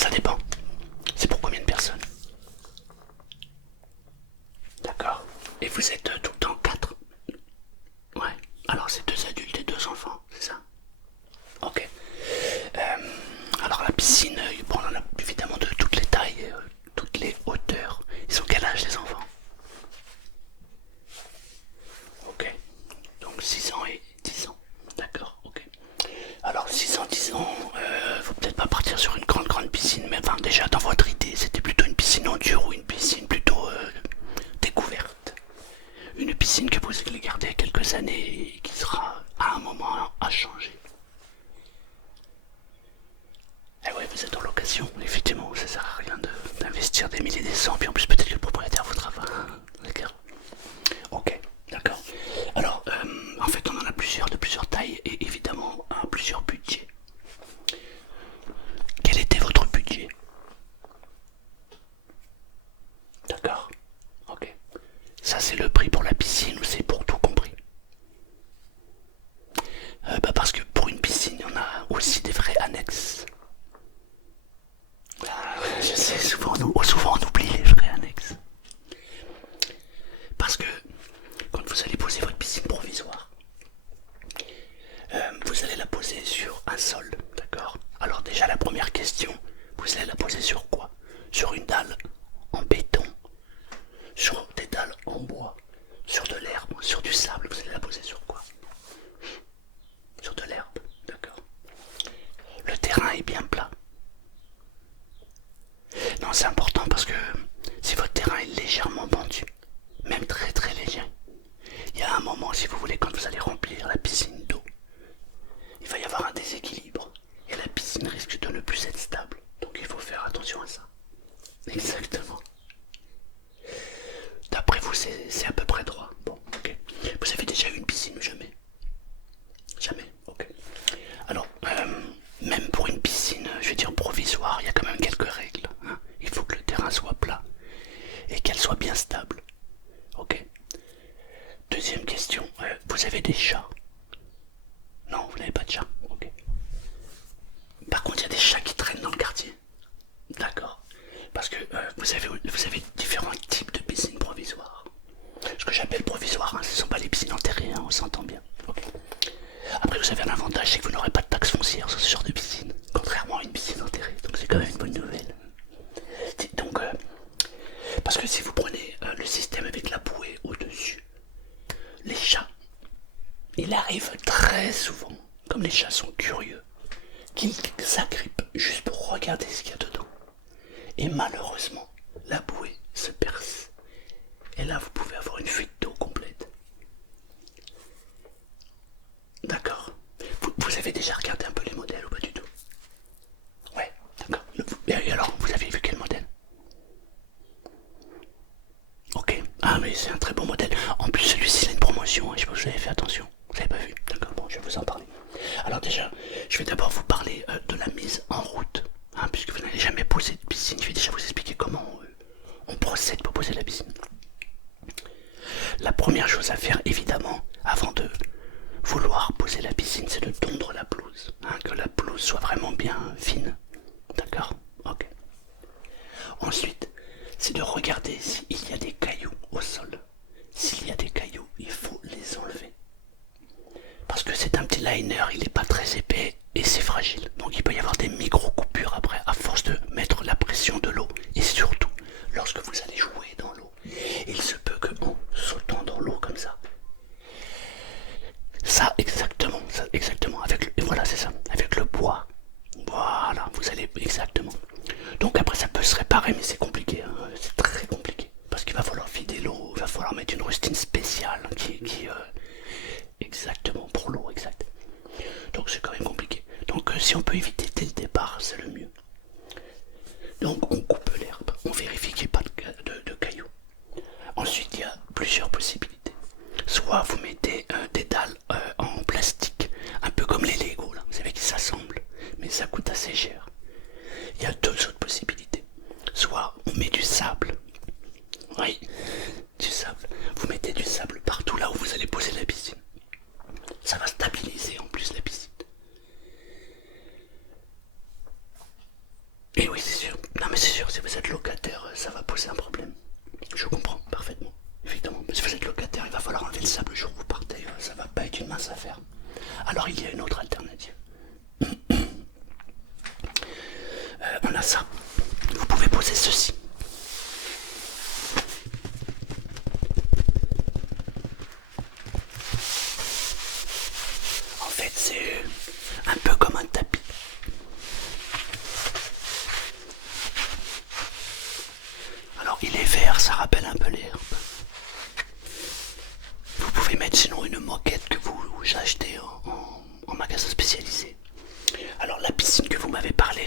ça dépend. C'est pour combien de personnes? D'accord. Et vous êtes tout le temps quatre? Ouais. Alors c'est deux adultes et deux enfants, c'est ça? Ok. Alors la piscine, bon, on en a évidemment de toutes les tailles, toutes les hauteurs. Ils ont quel âge les enfants? Ok. Donc 6 ans et 10 ans. D'accord, ok. Alors 6 ans, 10 ans, faut peut-être pas partir sur une grande piscine, mais enfin déjà dans votre idée, c'était plutôt une piscine en dur ou une piscine plutôt découverte. Une piscine que vous allez garder quelques années et qui sera à un moment à changer. Eh ouais, vous êtes en location, effectivement, ça sert à rien d'investir des milliers des cents, puis en plus peut-être que le propriétaire voudra pas. D'accord. Ok, d'accord. Alors, en fait, on en a plusieurs de plusieurs tailles et évidemment plusieurs budgets. Quel était votre budget? D'accord. Ok. Ça, c'est le prix pour la piscine ou c'est pour tout compris? Bah parce que pour une piscine, il y en a aussi des frais annexes. Je sais, souvent on oublie les frais annexes. Parce que quand vous allez poser votre piscine provisoire, vous allez la poser sur un sol, d'accord? Alors déjà la première question, vous allez la poser sur quoi? Sur une dalle en béton, sur des dalles en bois, sur de l'herbe, sur du sable, vous allez la poser sur quoi? Sur de l'herbe, d'accord. Le terrain est bien plat. Non, c'est important parce que si votre terrain est légèrement pentu, même très léger, il y a un moment, si vous voulez, quand vous allez remplir la piscine d'eau, il va y avoir un déséquilibre et la piscine risque de ne plus être stable. Donc il faut faire attention à ça. Exactement. D'après vous, c'est à peu près droit. Bon, ok. Vous avez déjà eu une piscine ou jamais? Jamais, ok. Alors, même pour une piscine, je veux dire provisoire, il y a quand même quelques règles, hein. Il faut que le terrain soit plat et qu'elle soit bien stable. Ok. Deuxième question, vous avez des chats? Non, vous n'avez pas de chat. Ok. Par contre, il y a des chats qui traînent dans le quartier. D'accord. Parce que vous avez différents types de piscines provisoires. Ce que j'appelle provisoire, hein, ce ne sont pas les piscines enterrées, hein, on s'entend bien. Ok. Après, vous avez un avantage, c'est que vous n'aurez pas de taxe foncière sur ce genre de piscine, contrairement à une piscine enterrée. Donc c'est quand même une bonne nouvelle. Donc, parce que si vous prenez le système avec la bouée au-dessus, les chats, il arrive très souvent, comme les chats sont curieux, qu'ils s'agrippent juste pour regarder ce qu'il y a dedans. Et malheureusement, la bouée se perce. Et là, vous pouvez avoir une fuite d'eau complète. D'accord. Vous avez déjà regardé un peu les modèles ou pas du tout? Ouais, d'accord. Et alors, vous avez vu quel modèle? Ok. Ah, mais c'est un très bon modèle. En plus, celui-ci, il a une promotion, hein. Je sais pas si vous avez fait attention. Vous n'avez pas vu? D'accord, bon, je vais vous en parler. Alors déjà, je vais d'abord vous parler de la mise en route. Hein, puisque vous n'avez jamais posé de piscine, je vais déjà vous expliquer comment on procède pour poser la piscine. La première chose à faire, évidemment, avant de vouloir poser la piscine, c'est de tondre la pelouse. Hein, que la pelouse soit vraiment bien fine. D'accord? Ok. Ensuite, c'est de regarder s'il y a des cailloux au sol. S'il y a des cailloux, il faut les enlever. Parce que c'est un petit liner, il n'est pas très épais et c'est fragile. Donc il peut y avoir des micro-coupures après à force de mettre la pression de l'eau. Et surtout, lorsque vous allez jouer dans l'eau, il se peut que en sautant dans l'eau comme ça exactement, et voilà c'est ça, avec le bois. Voilà, vous allez exactement. Donc après ça peut se réparer mais c'est compliqué, hein, c'est très compliqué. Parce qu'il va falloir vider l'eau, il va falloir mettre une rustine spéciale qui exactement pour l'eau, exact. Donc c'est quand même compliqué. Donc si on peut éviter dès le départ, c'est le mieux. Donc on coupe l'herbe, on vérifie qu'il n'y ait pas de cailloux. Ensuite il y a plusieurs possibilités. Soit vous mettez des dalles en plastique, un peu comme les Lego là, vous savez qui s'assemblent, mais ça coûte assez cher. Il y a deux autres possibilités. Soit on met du sable. Oui, du sable. Vous mettez du sable partout là où vous allez poser la piscine. Ça va stabiliser en plus la piscine. Et oui, c'est sûr, si vous êtes locataire, ça va poser un problème. Je comprends parfaitement. Évidemment, si vous êtes locataire, il va falloir enlever le sable le jour où vous partez. Ça va pas être une mince affaire. Alors il y a une autre alternative. On a ça. Vous pouvez poser ceci. En fait, c'est un peu comme un tapis. Alors il est vert, ça rappelle un peu l'herbe. Vous pouvez mettre sinon une moquette que vous achetez en magasin spécialisé. Alors la piscine que vous m'avez parlé,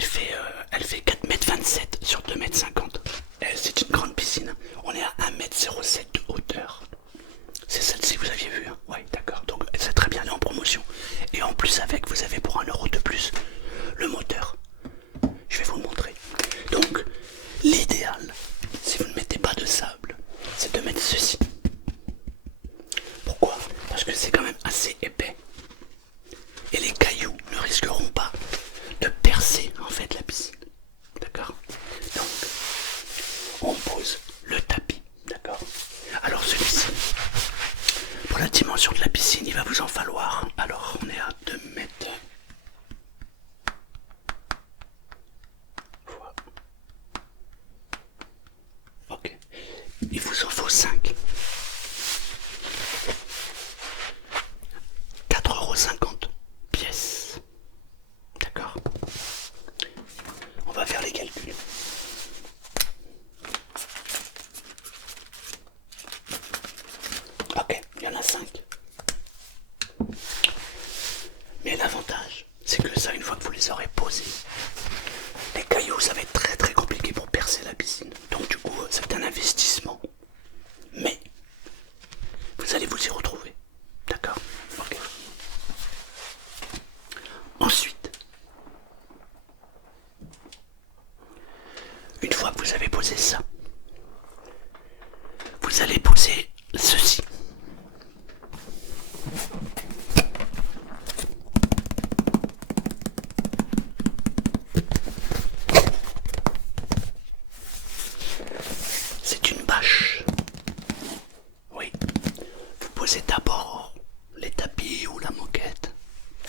elle fait 4,27 m sur 2,50 m. C'est une grande piscine. On est à 1,07 m de hauteur. C'est celle-ci que vous aviez vue, hein? Oui, d'accord. Donc c'est très bien, elle est en promotion. Et en plus avec, vous avez pour 1 € de plus le moteur. Je vais vous le montrer. Donc l'idéal, si vous ne mettez pas de sable, c'est de mettre ceci. Pourquoi? Parce que c'est quand même assez épais. Et les cailloux ne risqueront pas de percer en fait la piscine. D'accord? Donc, on pose le tapis. D'accord? Alors celui-ci, pour la dimension de la piscine, il va vous en falloir. Alors, on est à 2 mètres. Voilà. Ok. Il vous en faut 5. 4,50 € pièce. D'accord? On va faire les calculs. Ok, il y en a 5. Mais l'avantage, c'est que ça, une fois que vous les aurez posés, les cailloux, ça va être très très compliqué pour percer la piscine. Donc du coup, c'est un investissement. Mais, vous allez vous y retrouver. D'accord? Ok. Ensuite, une fois que vous avez posé ça, vous allez poser ceci. C'est une bâche. Oui. Vous posez d'abord les tapis ou la moquette.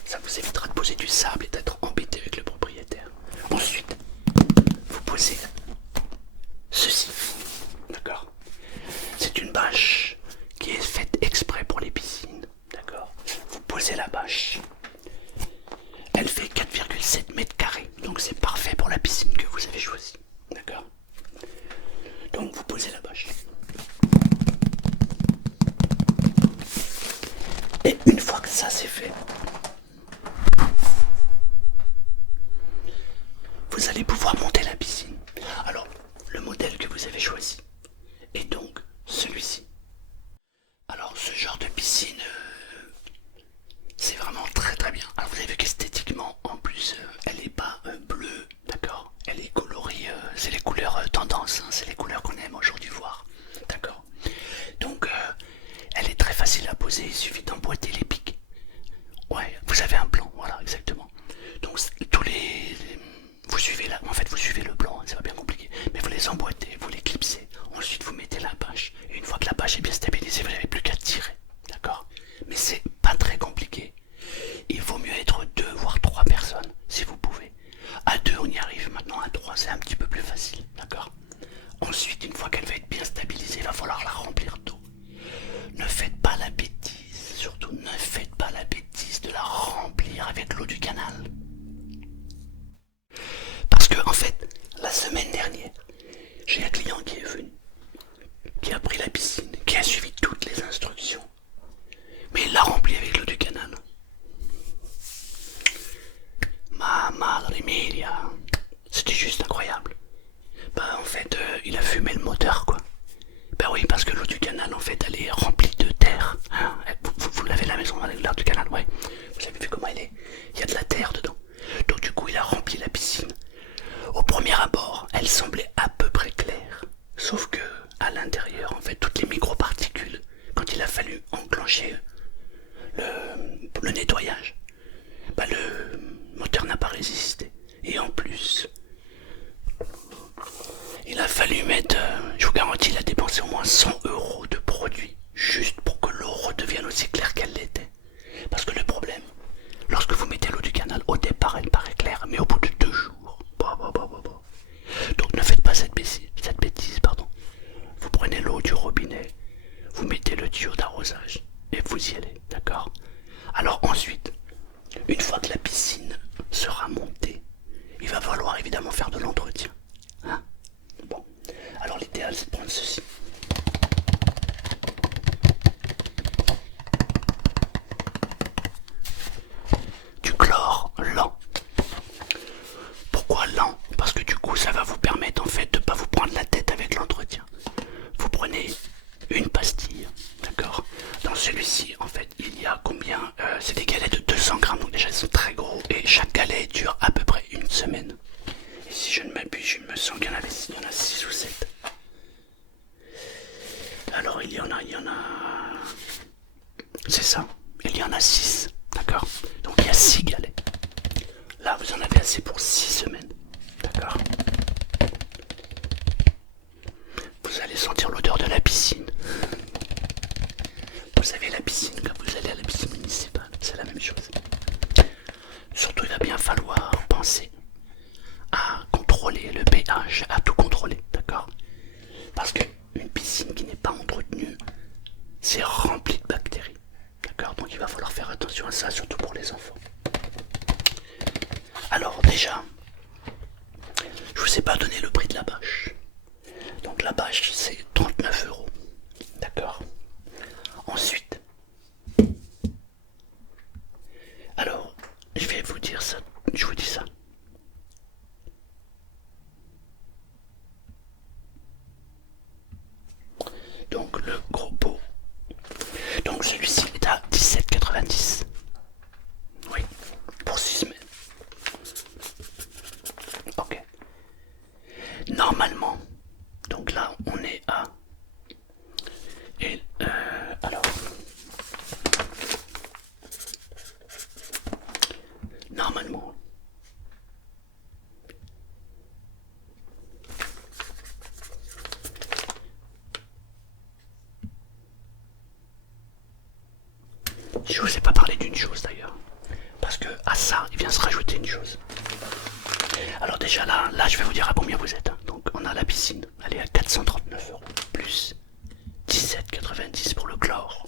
Ça vous évitera de poser du sable et d'être embêté avec le propriétaire. Ensuite, vous posez ceci. D'accord? C'est une bâche qui est faite exprès pour les piscines. D'accord? Vous posez la bâche. Elle fait 4,7 m². Donc c'est parfait pour la piscine que vous avez choisie. D'accord? Donc vous posez la bâche. Et une fois que ça c'est fait, vous allez pouvoir monter la piscine. Alors, le modèle que vous avez choisi est donc celui-ci. Alors, ce genre de piscine, c'est vraiment très très bien. Alors, vous avez vu qu'esthétiquement, en plus, elle n'est pas bleue, d'accord? Elle est colorée, c'est les couleurs tendance, hein, c'est les couleurs qu'on aime aujourd'hui voir, d'accord? Donc, elle est très facile à poser, il suffit d'emboîter les pics. Ouais, vous avez un plan, voilà, exactement. Donc, vous suivez là, en fait, vous suivez le plan, hein, c'est pas bien compliqué. Mais vous les emboîtez, vous les clipsez. Ensuite, vous mettez la bâche. Et une fois que la bâche est bien stabilisée, vous n'avez plus qu'à tirer, d'accord? Mais c'est pas très compliqué. Il vaut mieux être 2 voire 3 personnes, si vous pouvez. À 2, on y arrive. Maintenant, à 3, c'est un petit peu plus facile, d'accord? Ensuite, une fois qu'elle va être bien stabilisée, il va falloir la remplir d'eau. Ne faites pas la bêtise, surtout ne faites pas la bêtise de la remplir avec l'eau du canal. Parce que, en fait, la semaine dernière, j'ai un client qui est venu, qui a pris la piscine, qui a suivi toutes les instructions, mais il l'a remplie avec l'eau du canal. Ma madre mia, c'était juste incroyable. Bah, en fait, il a fumé le moteur, quoi. Bah oui, parce que l'eau du canal, en fait, elle est remplie de terre. Hein, vous l'avez la maison avec l'eau du canal, ouais. Vous avez vu comment elle est? Il y a de la terre dedans. Donc du coup, il a rempli la piscine. Au premier abord, elle semblait à peu près claire. 100 € de produits juste pour que l'eau redevienne aussi claire qu'elle l'était. Parce que le problème, lorsque vous mettez l'eau du canal, au départ elle paraît claire, mais au bout de 2 jours, donc ne faites pas cette bêtise, pardon. Vous prenez l'eau du robinet, vous mettez le tuyau d'arrosage et vous y allez, d'accord? Alors ensuite, une fois que la piscine sera montée, il va falloir évidemment faire de l'entretien. Hein? Bon, alors l'idéal c'est de prendre ceci. Du chlore lent. Pourquoi lent? Parce que du coup ça va vous permettre en fait de ne pas vous prendre la tête avec l'entretien. Vous prenez une pastille, d'accord? Dans celui-ci en fait il y a combien? C'est des galets de 200 grammes, donc déjà ils sont très gros et chaque galet dure à peu près une semaine. Et si je ne m'abuse, je me sens qu'il y en a 6 ou 7. Alors il y en a... C'est ça, il y en a 6, d'accord? Donc il y a 6 galets. Là vous en avez assez pour 6 semaines, d'accord? Vous allez sentir l'odeur de la piscine. Vous savez, la piscine, quand vous allez à la piscine municipale, c'est la même chose. Surtout il va bien falloir penser à contrôler le pH, à tout contrôler, d'accord? Parce qu'une piscine qui n'est pas entretenue, c'est rempli de bactéries, d'accord? Donc il va falloir faire attention à ça, surtout pour les enfants. Alors déjà, je vous ai pas donné le prix de la bâche. Donc la bâche c'est 39 €, d'accord? Ensuite, alors je vais vous dire ça, je vous dis ça. Donc le gros pot, donc celui-ci est à 17,90 €. Oui, pour 6 semaines. Ok. Normalement, donc là on est à... Et alors... Normalement... Je vous ai pas parlé d'une chose d'ailleurs. Parce que à ça, il vient se rajouter une chose. Alors déjà là je vais vous dire à combien vous êtes. Donc on a la piscine, elle est à 439 € plus 17,90 € pour le chlore.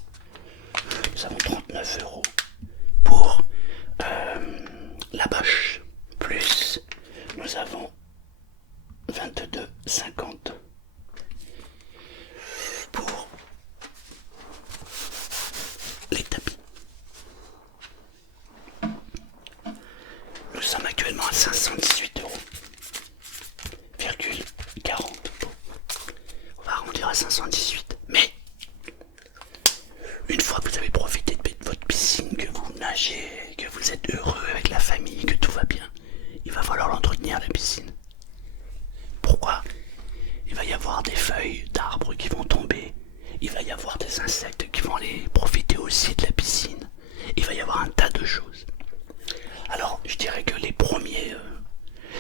Nous avons 39 € pour la bâche, plus nous avons 22,50 € pour les tapis. Nous sommes actuellement à 518 €,40 €. On va arrondir à 518. Mais une fois que vous avez profité de votre piscine, que vous nagez, que vous êtes heureux avec la famille, que tout va bien, il va falloir l'entretenir la piscine. Pourquoi? Il va y avoir des feuilles d'arbres qui vont tomber. Il va y avoir des insectes qui vont aller profiter aussi de la piscine. Il va y avoir un tas de choses. Alors je dirais que les premiers,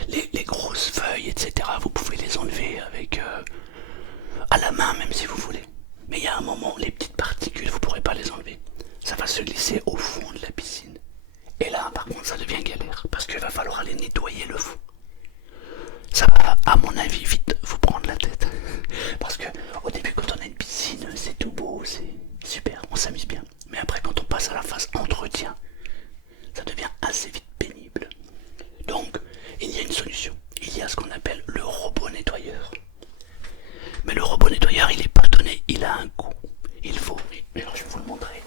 les grosses feuilles, etc., vous pouvez les enlever avec à la main même si vous voulez. Mais il y a un moment, les petites particules, vous ne pourrez pas les enlever. Ça va se glisser au fond de la piscine. Et là, par contre, ça devient galère, parce qu'il va falloir aller nettoyer le fond. Ça va, à mon avis, vite vous prendre la tête. Parce que au début, quand on a une piscine, c'est tout beau, c'est super, on s'amuse bien. Mais après, quand on passe à la phase entretien, ça devient assez vite pénible. Donc, il y a une solution. Il y a ce qu'on appelle le robot nettoyeur. Mais le robot nettoyeur, il n'est pas donné, il a un coût. Il faut... Alors, je vais vous le montrer.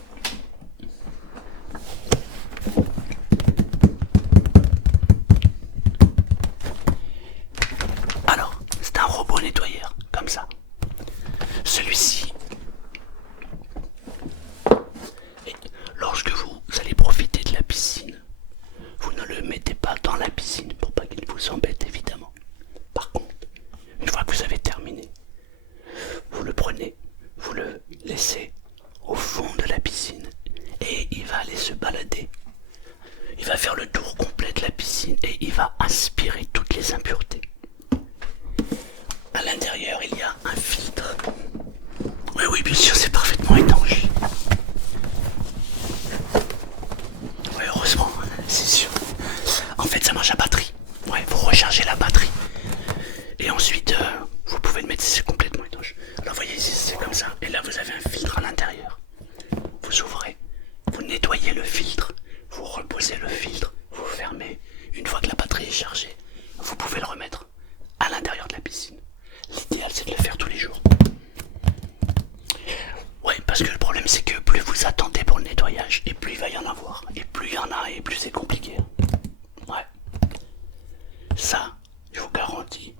sorti.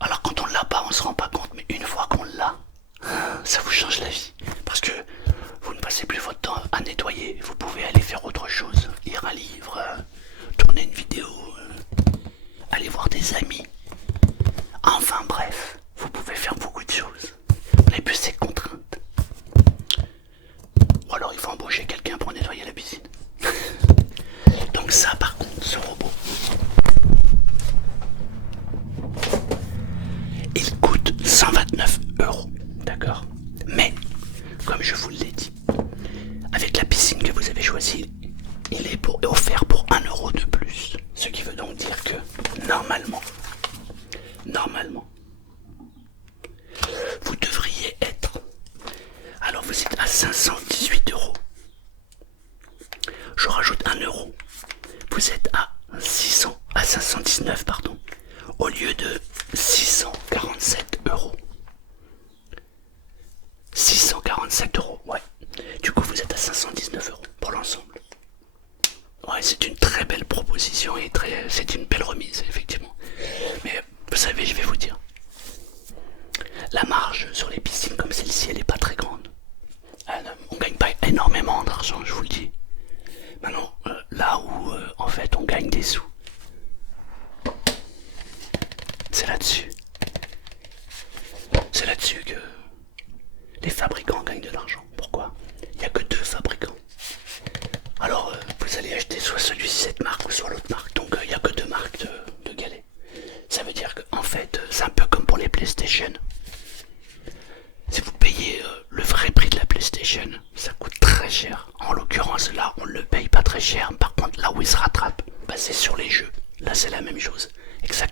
Alors quand on l'a pas, on se rend pas compte, mais une fois qu'on l'a, ça vous change la vie. Parce que vous ne passez plus votre temps à nettoyer, vous pouvez aller faire autre chose, lire un livre, tourner une vidéo, aller voir des amis. Enfin bref, vous pouvez faire beaucoup de choses. Vous n'avez plus ces contraintes. Ou alors il faut embaucher quelqu'un pour nettoyer la piscine. Donc ça par contre, ce robot, il coûte 129 €, d'accord? Mais, comme je vous l'ai dit, avec la piscine que vous avez choisie, il est offert pour 1 € de plus. Ce qui veut donc dire que, normalement, vous devriez être... Alors vous êtes à 518 €. Je rajoute 1 €. Vous êtes à 519, pardon, au lieu de 647 €. 647 €, ouais. Du coup, vous êtes à 519 € pour l'ensemble. Ouais, c'est une très belle proposition et c'est une belle remise, effectivement. Mais vous savez, je vais vous dire, la marge sur les piscines comme celle-ci, elle n'est pas très grande. On gagne pas énormément d'argent, je vous le dis. Maintenant, là où en fait on gagne des sous, c'est là-dessus. C'est là-dessus que les fabricants gagnent de l'argent. Pourquoi? Il n'y a que 2 fabricants. Alors vous allez acheter soit celui-ci, cette marque, ou soit l'autre marque. Donc il n'y a que 2 marques de galets. Ça veut dire qu'en fait, c'est un peu comme pour les PlayStation. Si vous payez le vrai prix de la PlayStation, ça coûte très cher. En l'occurrence là, on ne le paye pas très cher. Par contre, là où il se rattrape, bah, c'est sur les jeux. Là c'est la même chose. Exactement.